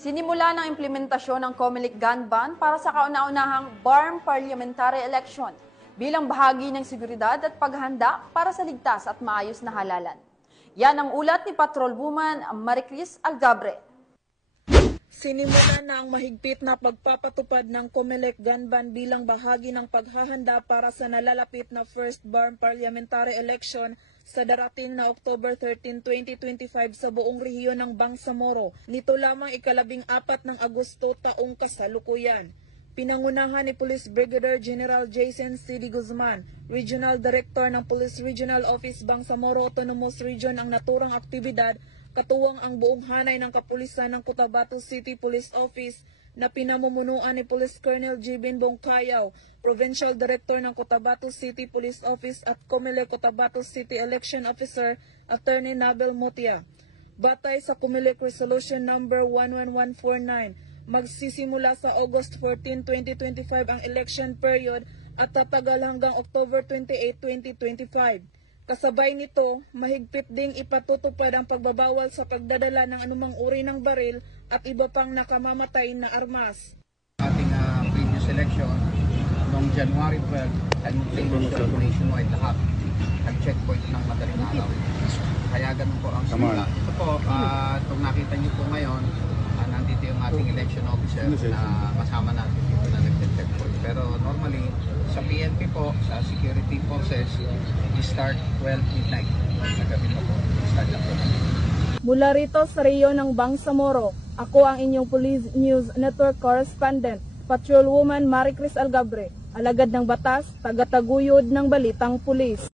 Sinimula ng implementasyon ng COMELEC gun ban para sa kauna-unahang BARM parliamentary election bilang bahagi ng seguridad at paghahanda para sa ligtas at maayos na halalan. Yan ang ulat ni Patrolwoman Maricris Algabre. Sinimula na ang mahigpit na pagpapatupad ng COMELEC gun ban bilang bahagi ng paghahanda para sa nalalapit na first BARM parliamentary election sa darating na October 13, 2025 sa buong rehiyon ng Bangsamoro. Nito lamang ika-14 ng Agosto taong kasalukuyan. Pinangunahan ni Police Brigadier General Jason C. D. Guzman, Regional Director ng Police Regional Office Bangsamoro Autonomous Region ang naturang aktibidad, katuwang ang buong hanay ng kapulisan ng Cotabato City Police Office na pinamumunuan ni Police Colonel Jibin Bongkayaw, Provincial Director ng Cotabato City Police Office at COMELEC Cotabato City Election Officer, Attorney Nabel Motia. Batay sa COMELEC Resolution Number 11149, magsisimula sa August 14, 2025 ang election period at tatagal hanggang October 28, 2025. Kasabay nito, mahigpit ding ipatutupad ang pagbabawal sa pagdadala ng anumang uri ng baril at iba pang nakamamatay na armas. Ating previous election, noong January 12, and nationwide lahat ang checkpoint ng madaling araw. Kaya ganun po ang simula. Ito po, itong nakita niyo po ngayon, nandito yung ating election officer na kasama natin dito na nag-checkpoint. Pero normally, sa PNP po, sa security forces, we start 12 midnight. Nagabi pa po, start lang po natin. Mula rito sa rehiyon ng Bangsamoro, ako ang inyong Police News Network Correspondent, Patrolwoman Maricris Algabre, alagad ng batas, tagataguyod ng balitang pulis.